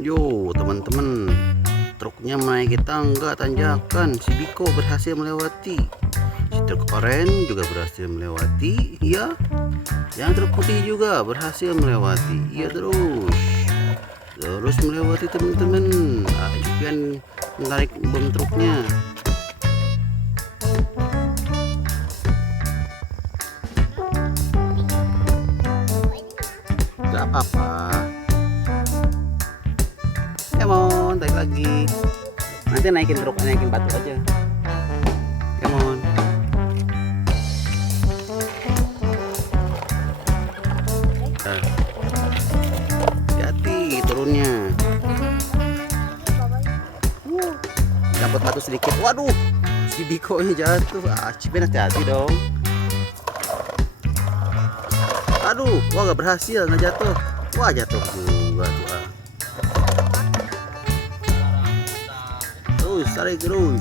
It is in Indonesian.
Yo teman-teman, truknya menaiki tangga tanjakan. Si Biko berhasil melewati, si truk oranye juga berhasil melewati, ya. Yang truk putih juga berhasil melewati, ya. Terus melewati teman-teman. Jupian menarik bom truknya. Gak apa-apa. Come on, tarik lagi. Nanti naikin truk, naikin batu aja. Come on. Hati-hati turunnya. Dapat batu sedikit. Waduh, si Biko nya jatuh. Cipen hati-hati dong. Aduh, wah gak berhasil, nggak jatuh. Wah jatuh juga tuh. Terus tarik terus.